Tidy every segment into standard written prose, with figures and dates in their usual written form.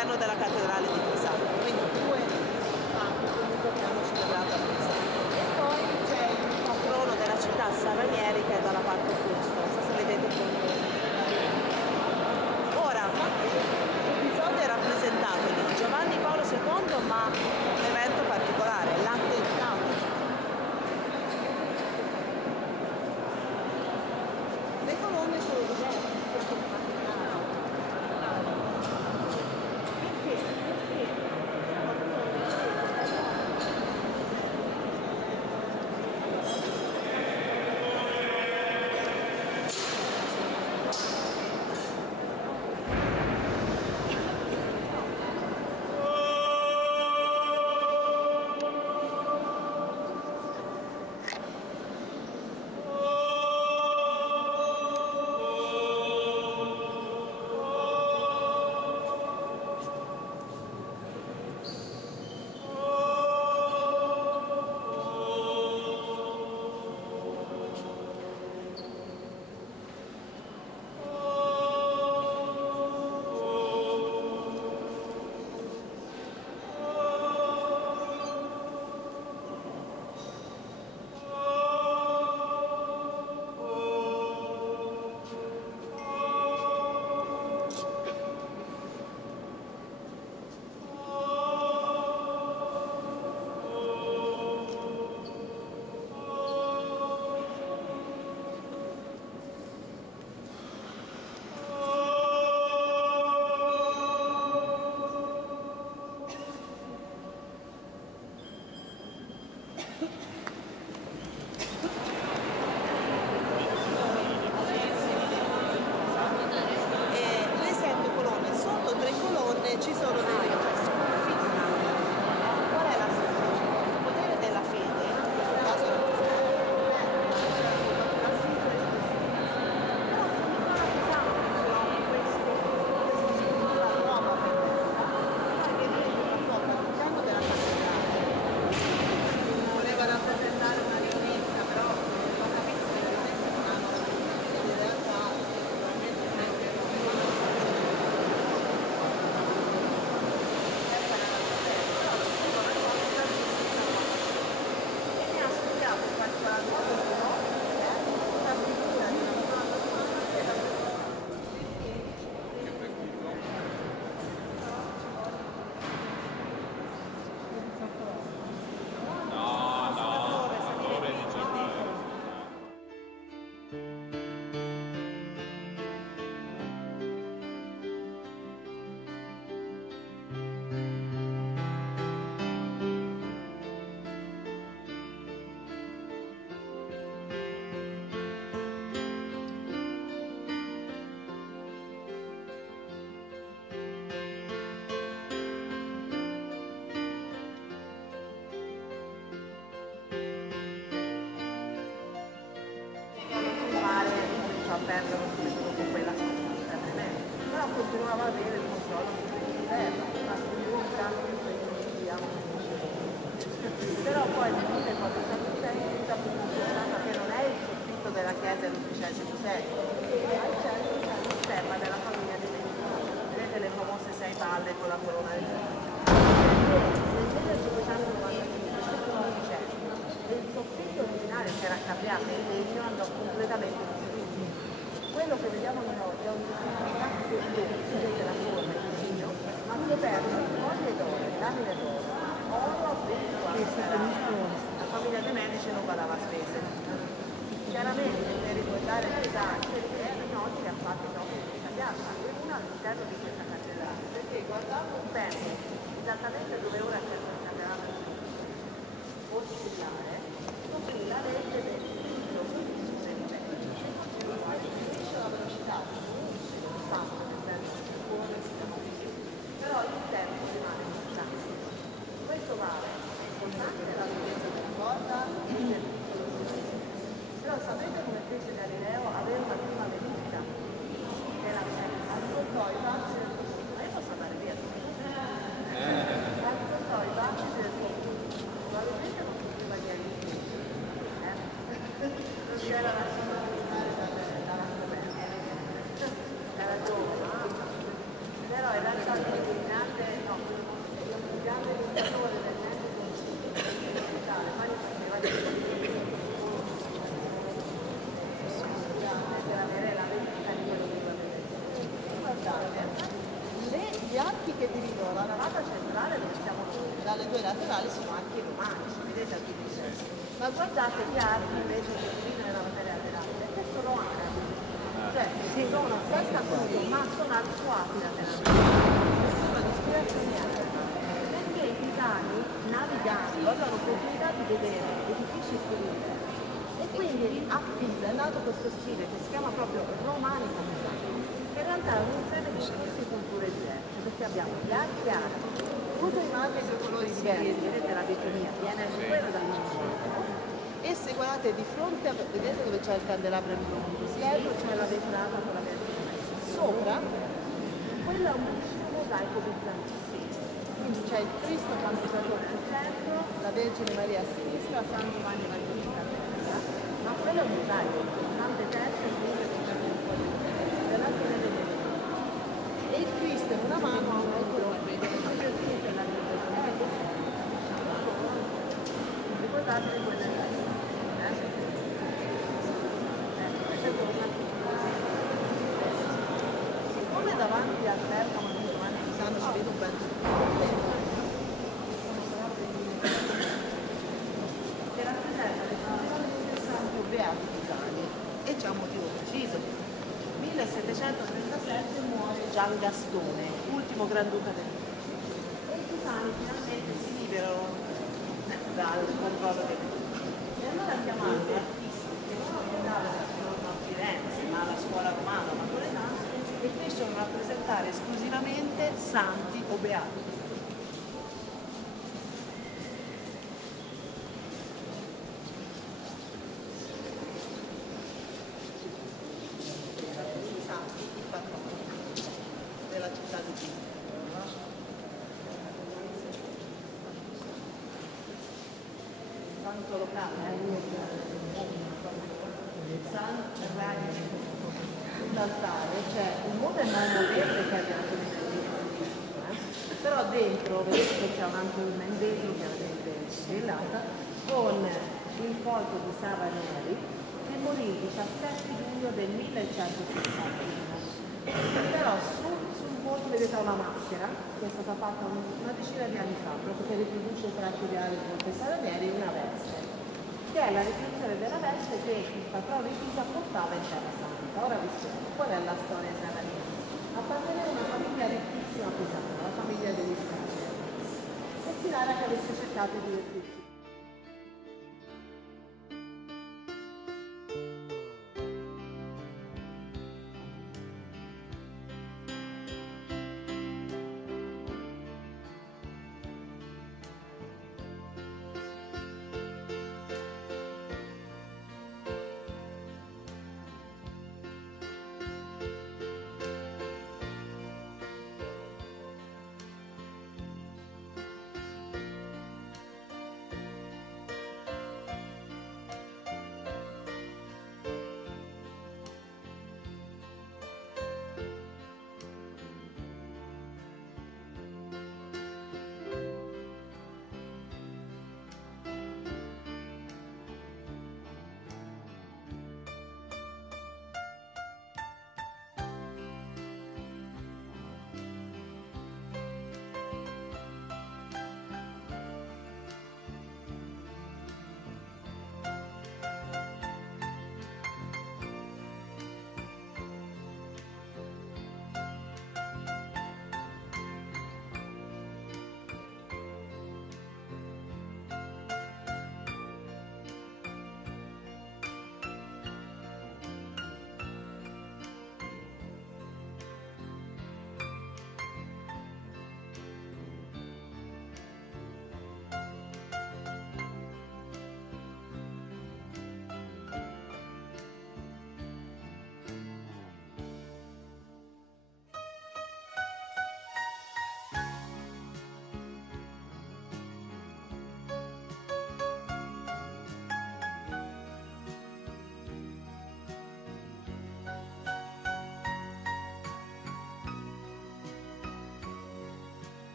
all'interno della cattedrale di Pisa, quindi due santi comunque che hanno celebrato a Pisa. E poi c'è il patrono della città, San Ranieri, che è dalla parte opposta, non so se vedete con ora. L'episodio è rappresentato di Giovanni Paolo II, ma un evento particolare, l'attentato. Le colonne sono diverse. Ci sono delle sconfitte. Qual è la sconfitta? Il potere della fede, in questo caso la nuova voleva rappresentare una rionessa, però ho capito che le rionesse non hanno la in realtà a perderlo subito dopo quella sconfitta tremenda, però continuava a avere il controllo di terra, ma un cambio di quello che vediamo. Però poi le cose statunitensi che non è il soffitto della chiesa dell'XI secolo, c'è il stemma della famiglia di Medici, vedete le famose 6 palle con la corona del nel 1595 il soffitto originale che era cambiato in legno andò completamente distrutto. Quello che vediamo noi oggi è un significato vedete la forma, il disegno, ma coperto di foglie d'oro, lamine d'oro, oro, la famiglia dei Medici non badava a spese. Chiaramente per ricordare le pesanze i noti ha fatto i nomi di questa piazza, una all'interno di questa cattedrale, perché guardando un tempo esattamente dove ora c'è questa cattedrale fosse studiare, scoprì la legge del flusso diminuisce la velocità, diminuisce lo spazio nel senso che corre, però il tempo rimane costante. Questo vale soltanto nella lunghezza della corda e del piccolo disegno. Però sapete come fece Galileo avere una prima verifica della ascoltò i passi del pubblico, ma io posso andare via ascoltò i passi del pubblico, probabilmente non sentiva gli aiuti, non c'era la dalla scoperta, era giovane, però in realtà il anche i romanici, vedete al XV. Ma guardate gli archi invece che utilizzano nella materia laterale, che sono arabi, cioè sono senza appunto, ma sono abituati lateralmente, e sono di ispirazione araba, perché i pisani navigando avevano l'opportunità di vedere edifici stili. E quindi a Pisa è nato questo stile che si chiama proprio romanico pisano, che in realtà è un insieme di queste culture diverse, perché abbiamo gli archi arabi, usano anche due colori diversi, vedete la bitonia, viene quello dall'Occidente. E se guardate di fronte, vedete dove c'è il candelabro in bronzo, dietro c'è la vetrata con la Vergine, sopra, quello è un bellissimo mosaico bizantino. Quindi c'è il Cristo Campitatore al centro, la Vergine Maria a sinistra, San Giovanni Evangelista a destra, ma quello è un mosaico, tante teste e della fine delle e il Cristo in una mano ha un altro ricordate quella siccome davanti al Bergamo di Giovanni Pisano ci vedo un bel che rappresenta le santi beati pisani e c'è un motivo preciso. 1737 muore Gian Gastone, ultimo granduca del Medici, e i pisani finalmente si liberano dal controllo del Medici. E allora chiamando artisti che non andavano a Firenze ma alla scuola romana napoletana e fecero rappresentare esclusivamente santi o beati. Della città di Pisa. Santo locale, San Raggi, sull'altare c'è un moderno verde che abbiamo però dentro vedete che c'è un'anima in vetro che avete svelata con il folto di Sava Neri che morì il 17 giugno del 1160. Però sul volto vedete una maschera che è stata fatta una decina di anni fa proprio che riproduce il tratto ideale di Monte Salanieri, una veste che è la riproduzione della veste che il patrono di Pisa portava in Terra Santa. Ora vi spiego qual è la storia di Salanieri. Apparteneva a una famiglia ricchissima pisana, la famiglia degli Scali, e si narra che avesse cercato di divertirsi.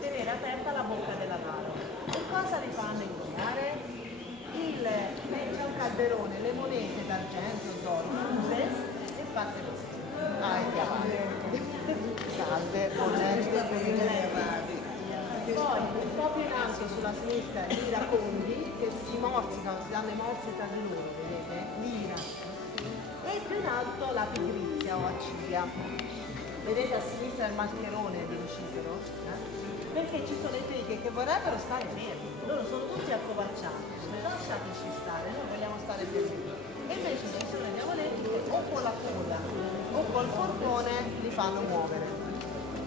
tenere aperta la bocca della tavola. E cosa li fanno ingoiare? C'è un calderone, le monete d'argento, d'oro, fuse e fatte così. Ah, è chiaro. Salve, buongiorno. Poi un po' più in alto sulla sinistra i iracondi che si mozzicano, si danno le mozze tra di loro, vedete? L'ira. E più in alto la pigrizia o accilia. Vedete a sinistra il mascherone di Lucifero? Perché ci sono i figli che vorrebbero stare fermi, loro sono tutti accovacciati, lasciateci stare, noi vogliamo stare fermi. E invece ci sono i diavoletti che o con la coda o col forcone li fanno muovere.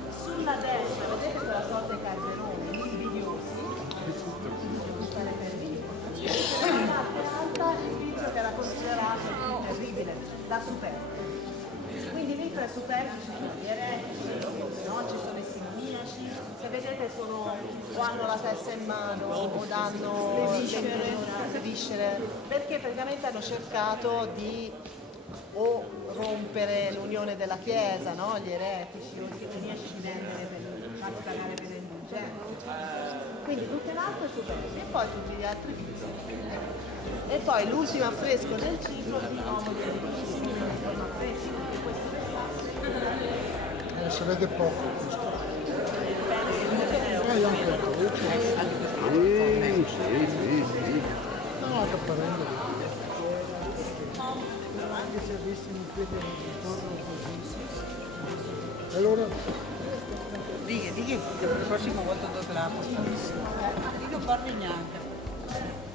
Sulla destra vedete quella sorta di calderoni invidiosi, stare fermi. Nella parte alta il vizio che era considerato più terribile, la superbia. Quindi lì per superbi ci sono gli eretici, no? Ci sono i simoniaci, se vedete sono, o hanno la testa in mano o danno le viscere, perché praticamente hanno cercato di o rompere l'unione della Chiesa, no? Gli eretici o i simoniaci fanno pagare per le indulgenze. Quindi tutto in alto è superbi e poi tutti gli altri vizi. E poi l'ultimo affresco del ciclo di nuovo di bellissimi affreschi. Se vede poco questo. Io anche sì. No, che prendo. Anche se avessimo in piedi intorno così. E allora? Dighi, la prossima volta dove la portare? Io non parli neanche. Sì.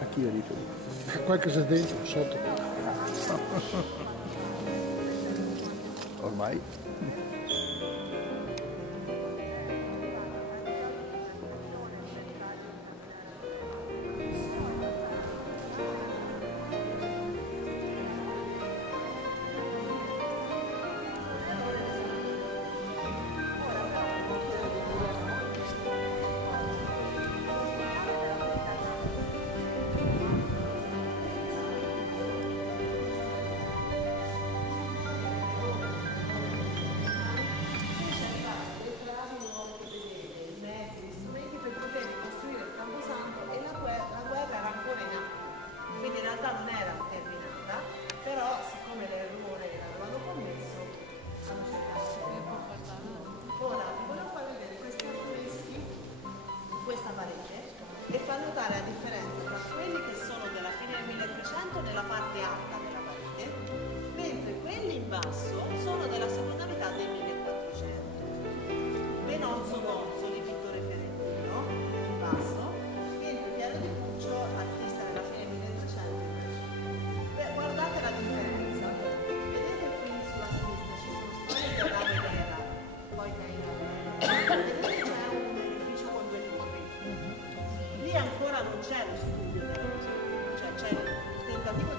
A chi io dico? Qualche c'è dentro, sotto. Ormai.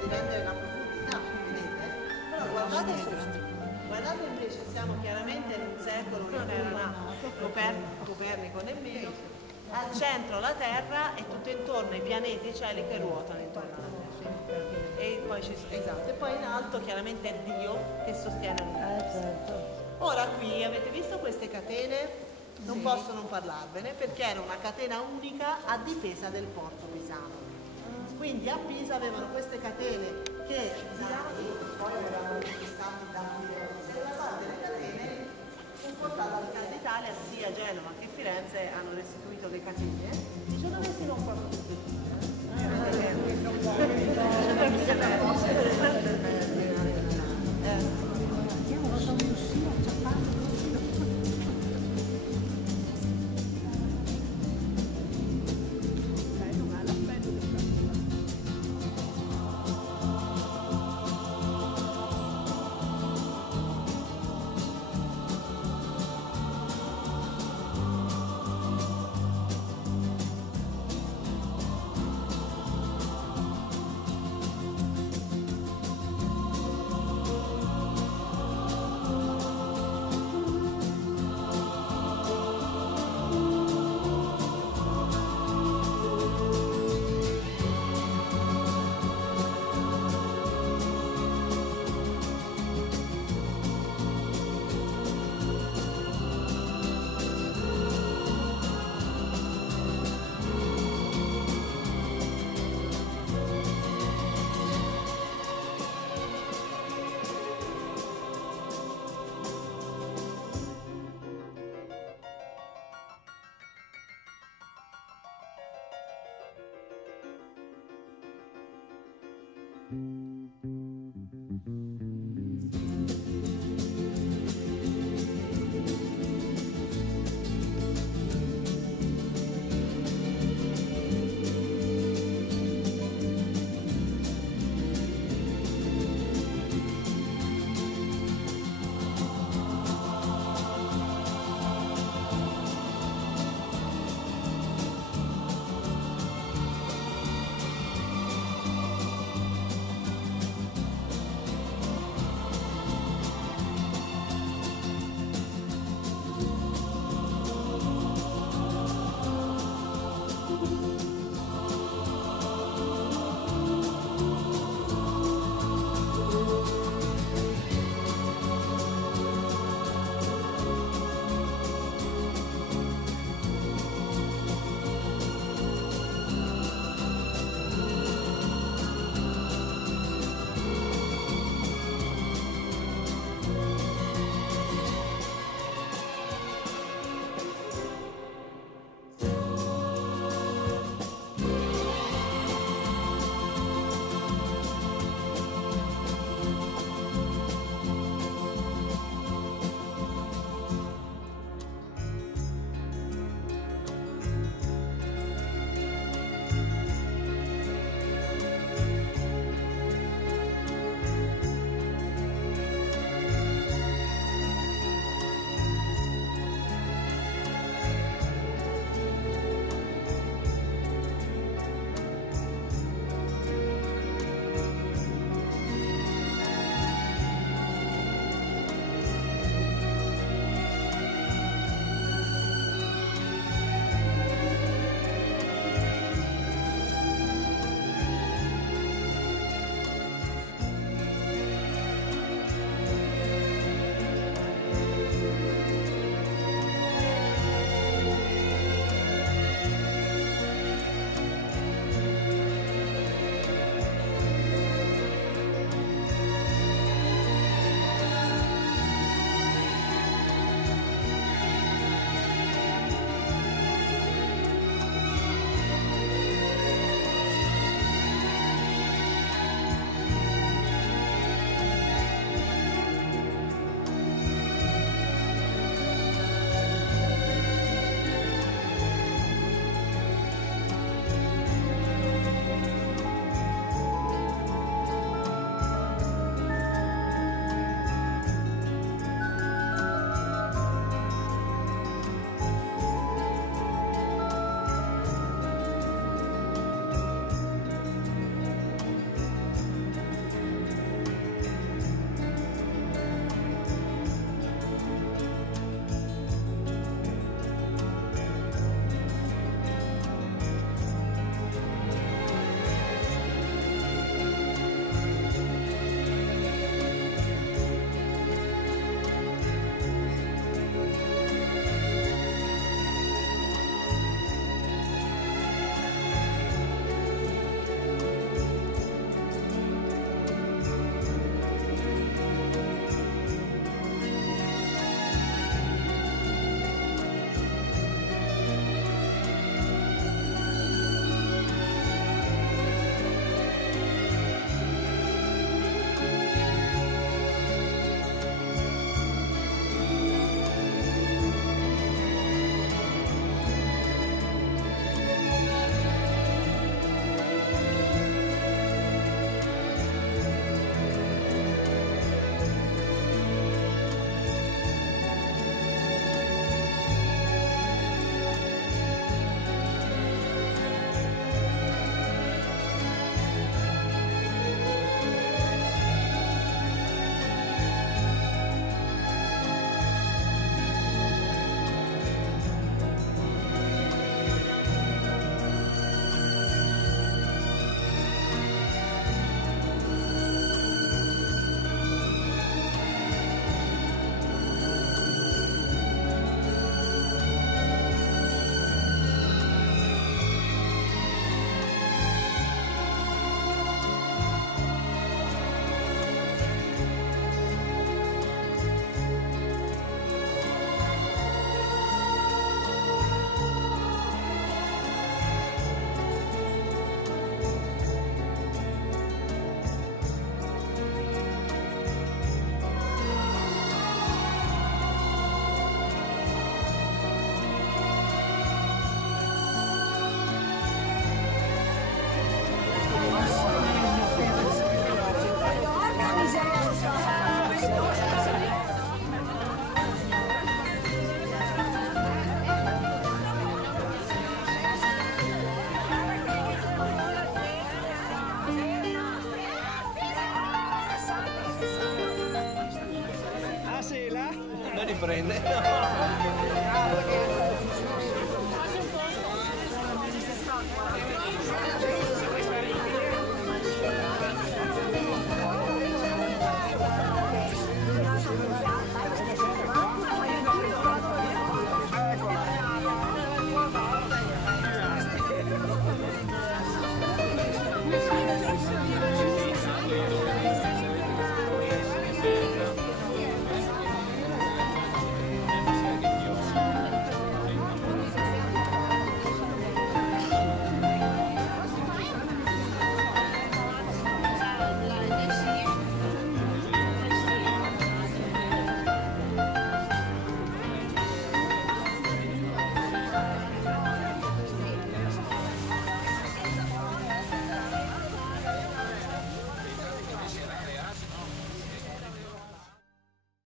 di rendere la profondità, vedete? Però guardate invece, siamo chiaramente in un secolo in cui non ha Copernico nemmeno, al centro la Terra e tutto intorno i pianeti, i cieli che ruotano intorno alla Terra. E poi, esatto, e poi in alto chiaramente è Dio che sostiene l'universo. Certo. Ora qui avete visto queste catene? Non posso non parlarvene perché era una catena unica a difesa del porto pisano. Quindi a Pisa avevano queste catene che poi avevano conquistato da Firenze e una parte delle catene fu portata al Canada d'Italia, sia Genova che Firenze hanno restituito le catene. Dice dove si rompono tutte prende.